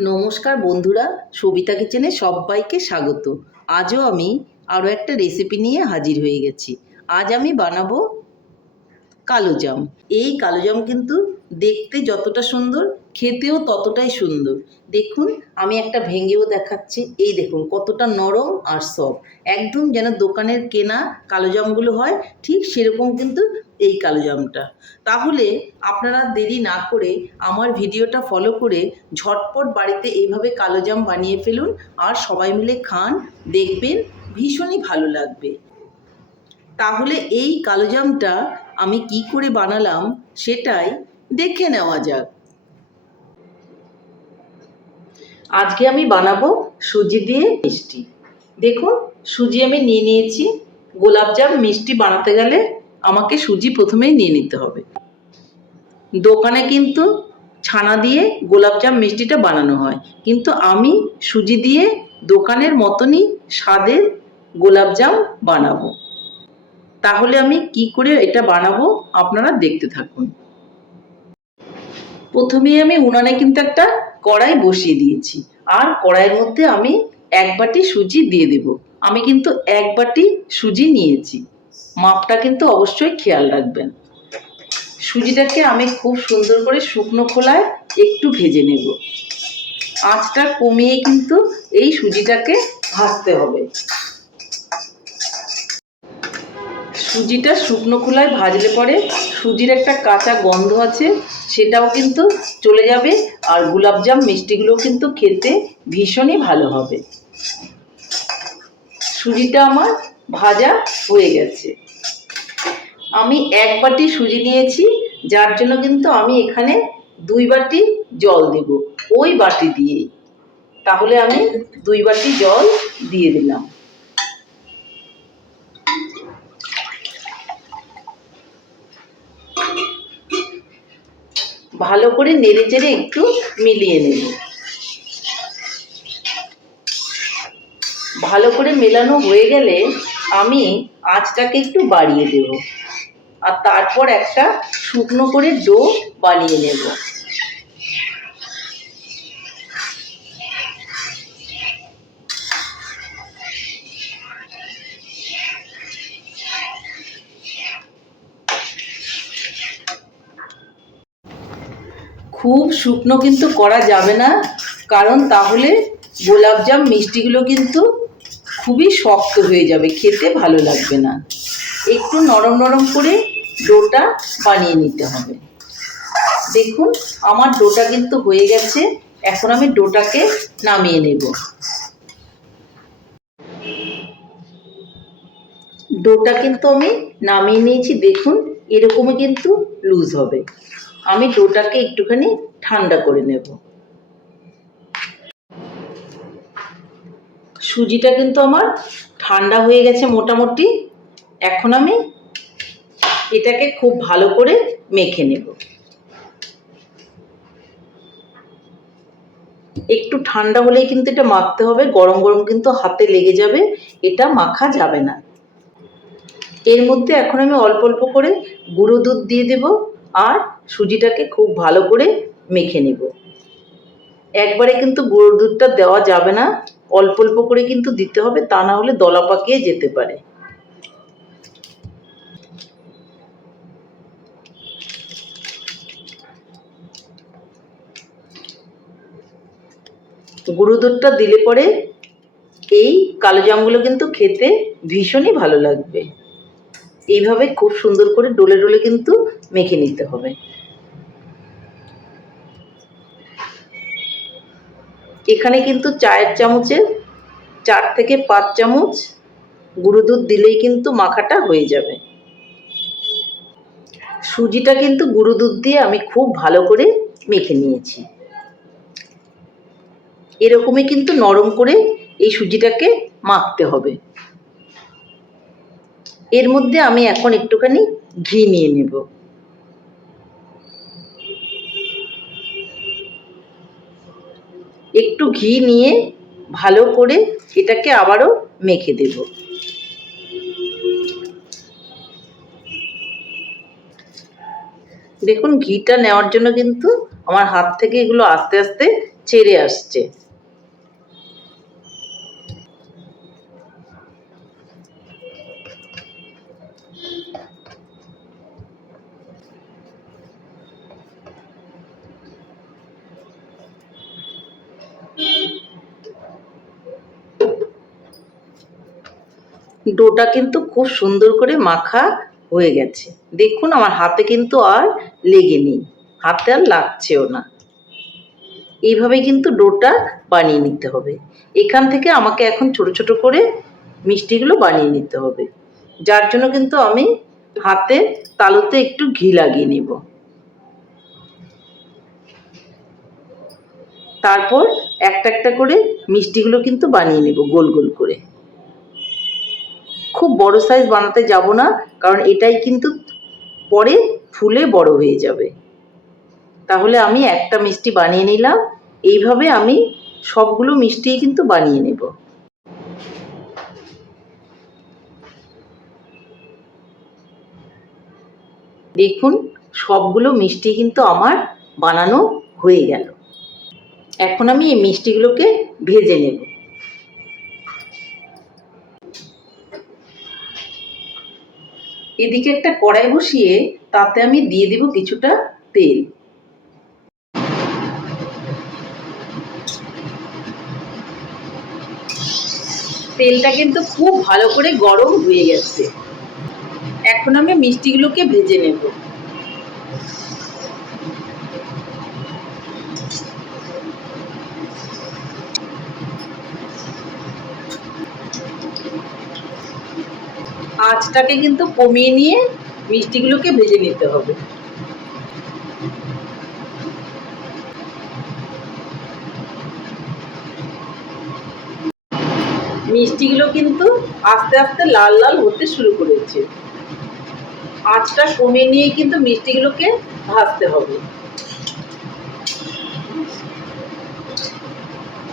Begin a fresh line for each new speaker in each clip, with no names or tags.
নমস্কার বন্ধুরা, সবিতা কিচেনে সবাইকে স্বাগত। আজও আমি আরও একটা রেসিপি নিয়ে হাজির হয়ে গেছি। আজ আমি বানাবো কালোজাম এই কালোজাম কিন্তু দেখতে যতটা সুন্দর, খেতেও ততটাই সুন্দর। দেখুন, আমি একটা ভেঙেও দেখাচ্ছি। এই দেখুন, কতটা নরম আর সফট একদম যেন দোকানের কেনা কালোজামগুলো হয়, ঠিক সেরকম কিন্তু এই কালোজামটা। তাহলে আপনারা দেরি না করে আমার ভিডিওটা ফলো করে ঝটপট বাড়িতে এইভাবে কালোজাম বানিয়ে ফেলুন আর সবাই মিলে খান, দেখবেন ভীষণই ভালো লাগবে। তাহলে এই কালোজামটা আমি কি করে বানালাম সেটাই দেখে নেওয়া যাক। আজকে আমি বানাবো সুজি দিয়ে মিষ্টি। দেখুন, সুজি আমি নিয়ে নিয়েছি। গোলাপজাম মিষ্টি বানাতে গেলে আমাকে সুজি প্রথমেই নিয়ে নিতে হবে। দোকানে কিন্তু ছানা দিয়ে গোলাপজাম মিষ্টিটা বানানো হয়। কিন্তু আমি সুজি দিয়ে দোকানের মতনই স্বাদের গোলাপজাম বানাবো। তাহলে আমি কি করে এটা বানাবো আপনারা দেখতে থাকুন। প্রথমেই আমি উনানে কিন্তু একটা কড়াই বসিয়ে দিয়েছি। আর কড়াইয়ের মধ্যে আমি এক বাটি সুজি দিয়ে দেব। আমি কিন্তু এক বাটি সুজি নিয়েছি। মাপটা কিন্তু অবশ্যই খেয়াল রাখবেন। সুজিটাকে আমি খুব সুন্দর করে শুকনো খোলায় একটু ভেজে নেব। আঁচটা কমিয়ে কিন্তু এই সুজিটাকে ভাজতে হবে। সুজিটা শুকনো খোলায় ভাজলে পরে সুজির একটা কাঁচা গন্ধ আছে, সেটাও কিন্তু চলে যাবে। আর গোলাপজাম মিষ্টিগুলো কিন্তু খেতে ভীষণই ভালো হবে। সুজিটা আমার ভাজা হয়ে গেছে। আমি এক বাটি সুজি নিয়েছি, যার জন্য কিন্তু আমি এখানে দুই বাটি জল দেব। ওই বাটি দিয়েই। তাহলে আমি দুই বাটি জল দিয়ে দিলাম। ভালো করে নেড়ে চেড়ে একটু মিলিয়ে নেব। ভালো করে মেলানো হয়ে গেলে আমি আঁচটাকে একটু বাড়িয়ে দেব। আর তারপর একটা শুকনো করে ডো বানিয়ে নেব। খুব শুকনো কিন্তু করা যাবে না, কারণ তাহলে গোলাপজাম মিষ্টিগুলো কিন্তু খুবই শক্ত হয়ে যাবে, খেতে ভালো লাগবে না। একটু নরম নরম করে ডোটা বানিয়ে নিতে হবে। দেখুন, আমার ডোটা কিন্তু হয়ে গেছে, এখন আমি ডোটাকে নামিয়ে নেব। ডোটা কিন্তু আমি নামিয়ে নিয়েছি, দেখুন, এরকমই কিন্তু লুজ হবে। আমি ডোটাকে একটুখানি ঠান্ডা করে নেব। সুজিটা কিন্তু আমার ঠান্ডা হয়ে গেছে মোটামুটি। এখন আমি এটাকে খুব ভালো করে মেখে নেব। একটু ঠান্ডা হলেই কিন্তু এটা মাখতে হবে, গরম গরম কিন্তু হাতে লেগে যাবে, এটা মাখা যাবে না। এর মধ্যে এখন আমি অল্প অল্প করে গুঁড়ো দুধ দিয়ে দেব আর সুজিটাকে খুব ভালো করে মেখে নেব। একবারে কিন্তু গুঁড়ো দুধটা দেওয়া যাবে না। অল্প অল্প করে কিন্তু দিতে হবে, তা না হলে দলা পাকিয়ে যেতে পারে। গুঁড়ো দিলে পরে এই কালো জামগুলো কিন্তু খেতে ভীষণই ভালো লাগবে। এইভাবে খুব সুন্দর করে ডলে ডলে কিন্তু মেখে নিতে হবে। এখানে কিন্তু চায়ের চামচের চার থেকে পাঁচ চামচ গুঁড়ো দুধ দিলেই কিন্তু মাখাটা হয়ে যাবে। সুজিটা কিন্তু গুঁড়ো দুধ দিয়ে আমি খুব ভালো করে মেখে নিয়েছি। এরকমই কিন্তু নরম করে এই সুজিটাকে মাখতে হবে। এর মধ্যে আমি এখন একটুখানি ঘি নিয়ে নেব। একটু ঘি নিয়ে ভালো করে এটাকে আবারও মেখে দেব। দেখুন, ঘিটা নেওয়ার জন্য কিন্তু আমার হাত থেকে এগুলো আস্তে আস্তে ছেড়ে আসছে। ডোটা কিন্তু খুব সুন্দর করে মাখা হয়ে গেছে। দেখুন, আমার হাতে কিন্তু আর লেগে নেই। হাতে আর লাগছেও না। এইভাবে কিন্তু ডোটা বানিয়ে নিতে হবে। এখান থেকে আমাকে এখন ছোট ছোট করে মিষ্টিগুলো বানিয়ে নিতে হবে। যার জন্য কিন্তু আমি হাতে তালুতে একটু ঘি লাগিয়ে নেব। তারপর একটা একটা করে মিষ্টিগুলো কিন্তু বানিয়ে নেব গোল গোল করে। খুব বড় সাইজ বানাতে যাব না, কারণ এটাই কিন্তু পরে ফুলে বড় হয়ে যাবে। তাহলে আমি একটা মিষ্টি বানিয়ে নিলাম, এইভাবে আমি সবগুলো মিষ্টিই কিন্তু বানিয়ে নেব। দেখুন, সবগুলো মিষ্টি কিন্তু আমার বানানো হয়ে গেল। এখন আমি এই মিষ্টিগুলোকে ভেজে নেব। এদিকে একটা কড়াই বসিয়ে তাতে আমি দিয়ে দিব কিছুটা তেল। তেলটা কিন্তু খুব ভালো করে গরম হয়ে গেছে। এখন আমি মিষ্টিগুলোকে ভেজে নেব। আঁচটাকে কিন্তু কমিয়ে নিয়ে মিষ্টিগুলোকে ভেজে নিতে হবে। মিষ্টিগুলো কিন্তু আস্তে আস্তে লাল লাল হতে শুরু করেছে। আঁচটা কমিয়ে নিয়ে কিন্তু মিষ্টিগুলোকে ভাজতে হবে।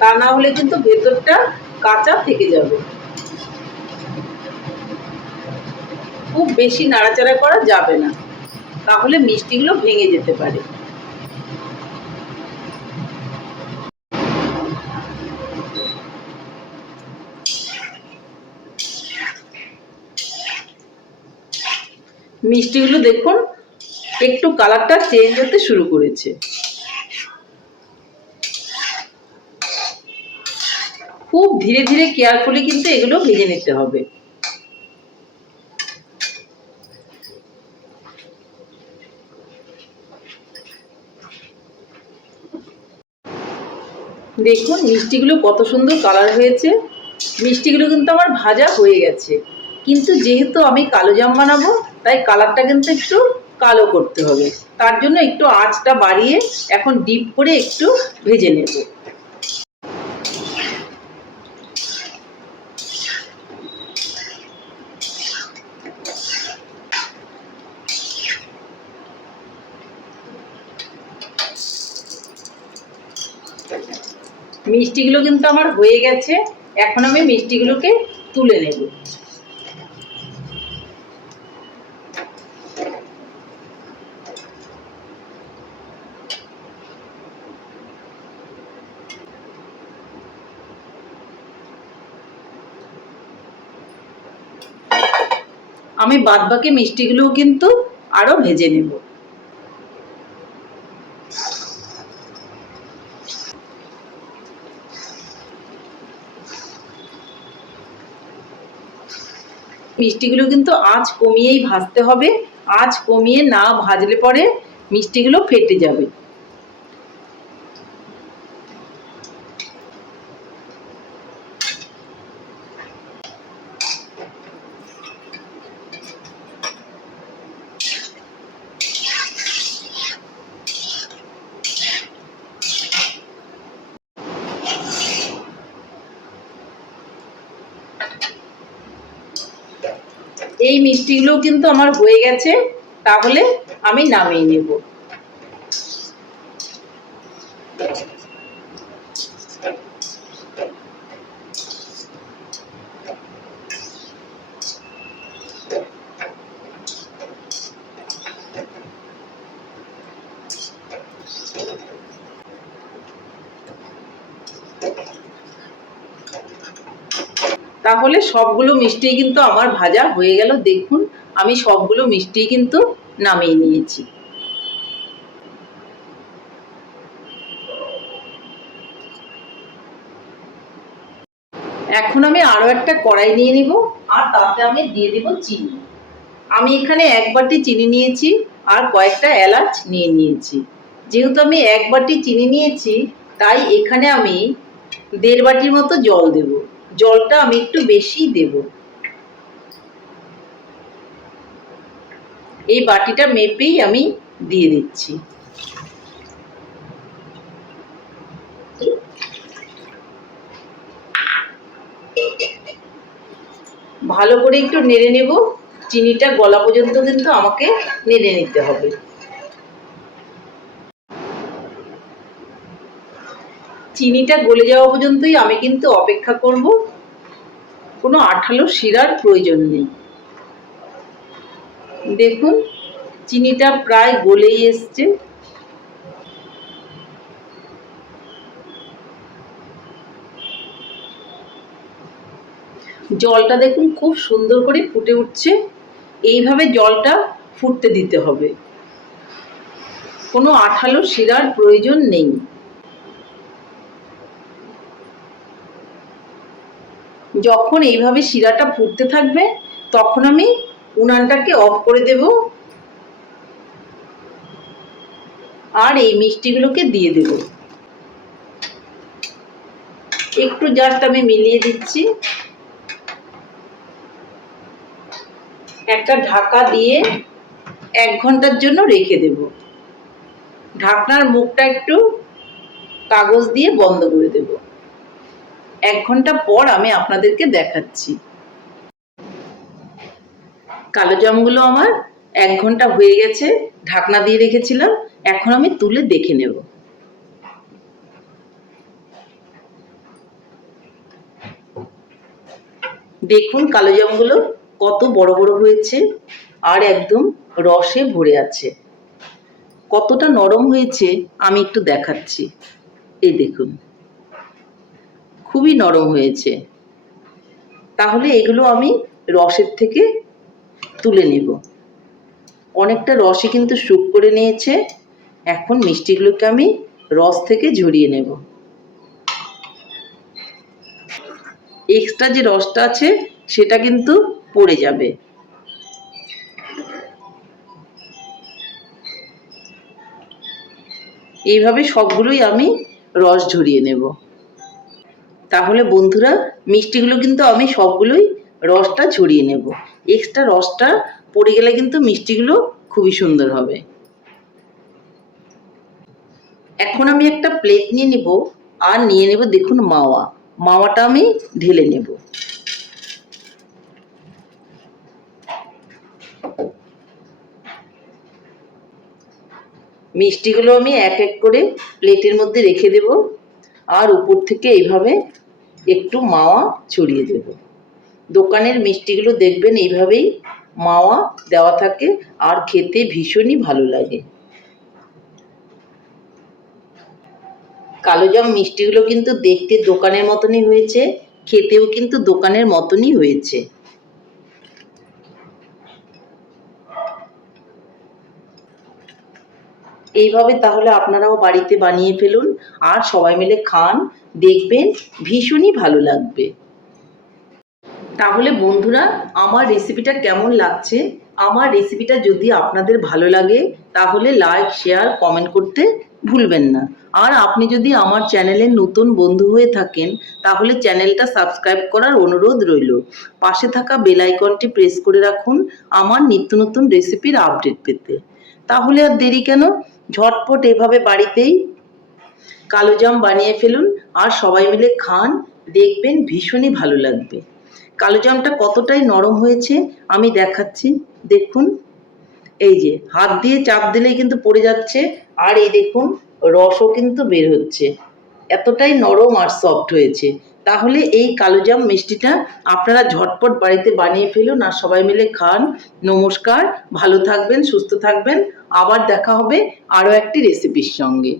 তা না হলে কিন্তু ভেতরটা কাঁচা থেকে যাবে। খুব বেশি নাড়াচাড়া করা যাবে না। তাহলে মিষ্টিগুলো ভেঙে যেতে পারে। মিষ্টিগুলো দেখুন, একটু কালারটা চেঞ্জ হতে শুরু করেছে। খুব ধীরে ধীরে কেয়ারফুলি কিন্তু এগুলো ভেজে নিতে হবে। দেখুন, মিষ্টিগুলো কত সুন্দর কালার হয়েছে। মিষ্টিগুলো কিন্তু আমার ভাজা হয়ে গেছে। কিন্তু যেহেতু আমি কালো জাম বানাবো, তাই কালারটা কিন্তু একটু কালো করতে হবে। তার জন্য একটু আঁচটা বাড়িয়ে এখন ডিপ করে একটু ভেজে নেব। মিষ্টিগুলো কিন্তু আমার হয়ে গেছে। এখন আমি মিষ্টিগুলোকে তুলে নেব। আমি বাদবাকি মিষ্টিগুলোও কিন্তু আরও ভেজে নেব। মিষ্টিগুলো কিন্তু আঁচ কমিয়েই ভাজতে হবে। আঁচ কমিয়ে না ভাজলে পরে মিষ্টিগুলো ফেটে যাবে। এই মিষ্টিগুলো কিন্তু আমার হয়ে গেছে তাহলে আমি নামিয়ে নেব। তাহলে সবগুলো মিষ্টি কিন্তু আমার ভাজা হয়ে গেল। দেখুন, আমি সবগুলো মিষ্টি কিন্তু নামিয়ে নিয়েছি। এখন আমি আরও একটা কড়াই নিয়ে নিব, আর তাতে আমি দিয়ে দিব চিনি। আমি এখানে এক বাটি চিনি নিয়েছি, আর কয়েকটা এলাচ নিয়ে নিয়েছি। যেহেতু আমি এক বাটি চিনি নিয়েছি, তাই এখানে আমি দেড় বাটির মতো জল দেব। জলটা আমি একটু বেশি দেব। এই বাটিটা মেপেই আমি দিয়ে দিচ্ছি। ভালো করে একটু নেড়ে নেব। চিনিটা গলা পর্যন্ত কিন্তু আমাকে নেড়ে নিতে হবে। চিনিটা গলে যাওয়া পর্যন্তই আমি কিন্তু অপেক্ষা করব। কোনো আঠালো শিরার প্রয়োজন নেই। দেখুন, চিনিটা প্রায় গলেই এসছে। জলটা দেখুন খুব সুন্দর করে ফুটে উঠছে। এইভাবে জলটা ফুটতে দিতে হবে। কোনো আঠালো শিরার প্রয়োজন নেই। যখন এইভাবে শিরাটা ফুটতে থাকবে, তখন আমি উনানটাকে অফ করে দেব। আর এই মিষ্টিগুলোকে দিয়ে দেব। একটু জাস্ট আমি মিলিয়ে দিচ্ছি। একটা ঢাকা দিয়ে এক ঘণ্টার জন্য রেখে দেব। ঢাকনার মুখটা একটু কাগজ দিয়ে বন্ধ করে দেব। এক ঘণ্টা পর আমি আপনাদেরকে দেখাচ্ছি। কালো জামগুলো আমার এক ঘণ্টা হয়ে গেছে, ঢাকনা দিয়ে রেখেছিলাম, এখন আমি তুলে দেখে নেব। দেখুন কালো জামগুলো কত বড় বড় হয়েছে আর একদম রসে ভরে আছে। কতটা নরম হয়েছে আমি একটু দেখাচ্ছি। এই দেখুন। খুবই নরম হয়েছে। তাহলে এগুলো আমি রসের থেকে তুলে নেব। অনেকটা রসই কিন্তু শুক করে নিয়েছে। এখন মিষ্টিগুলোকে আমি রস থেকে ঝরিয়ে নেব। এক্সট্রা যে রসটা আছে, সেটা কিন্তু পড়ে যাবে। এইভাবে সবগুলোই আমি রস ঝরিয়ে নেব। তাহলে বন্ধুরা, মিষ্টিগুলো কিন্তু আমি সবগুলোই রসটা ছড়িয়ে নেব। এক্সট্রা রসটা পড়ে গেলে কিন্তু মিষ্টিগুলো খুবই সুন্দর হবে। এখন আমি একটা প্লেট নিয়ে নেব আর নিয়ে নেব দেখুন মাওয়া। মাওয়াটা আমি ঢেলে নেব। মিষ্টিগুলো আমি এক এক করে প্লেটের মধ্যে রেখে দেব। আর উপর থেকে এইভাবে একটু মাওয়া ছড়িয়ে দেব। দোকানের মিষ্টিগুলো দেখবেন এইভাবেই মাওয়া দেওয়া থাকে আর খেতে ভীষণই ভালো লাগে। কালোজাম মিষ্টিগুলো কিন্তু দেখতে দোকানের মতনই হয়েছে, খেতেও কিন্তু দোকানের মতনই হয়েছে। এইভাবে তাহলে আপনারাও বাড়িতে বানিয়ে ফেলুন আর সবাই মিলে খান, দেখবেন, ভীষণই ভালো লাগবে। তাহলে বন্ধুরা, আমার রেসিপিটা কেমন লাগছে? আমার রেসিপিটা যদি আপনাদের ভালো লাগে, তাহলে লাইক শেয়ার কমেন্ট করতে ভুলবেন না। আর আপনি যদি আমার চ্যানেলের নতুন বন্ধু হয়ে থাকেন, তাহলে চ্যানেলটা সাবস্ক্রাইব করার অনুরোধ রইল। পাশে থাকা বেল আইকনটি প্রেস করে রাখুন আমার নিত্য নতুন রেসিপির আপডেট পেতে। তাহলে আর দেরি কেন? ঝটপট এভাবে বাড়িতেই কালোজাম বানিয়ে ফেলুন আর সবাই মিলে খান, দেখবেন ভীষণই ভালো লাগবে। কালোজামটা কতটাই নরম হয়েছে আমি দেখাচ্ছি। দেখুন, এই যে হাত দিয়ে চাপ দিলেই কিন্তু পড়ে যাচ্ছে আর এই দেখুন, রসও কিন্তু বের হচ্ছে। এতটাই নরম আর সফট হয়েছে। তাহলে এই কালোজাম মিষ্টিটা আপনারা ঝটপট বাড়িতে বানিয়ে ফেলুন আর সবাই মিলে খান। নমস্কার, ভালো থাকবেন, সুস্থ থাকবেন। আবার দেখা হবে আরও একটি রেসিপির সঙ্গে।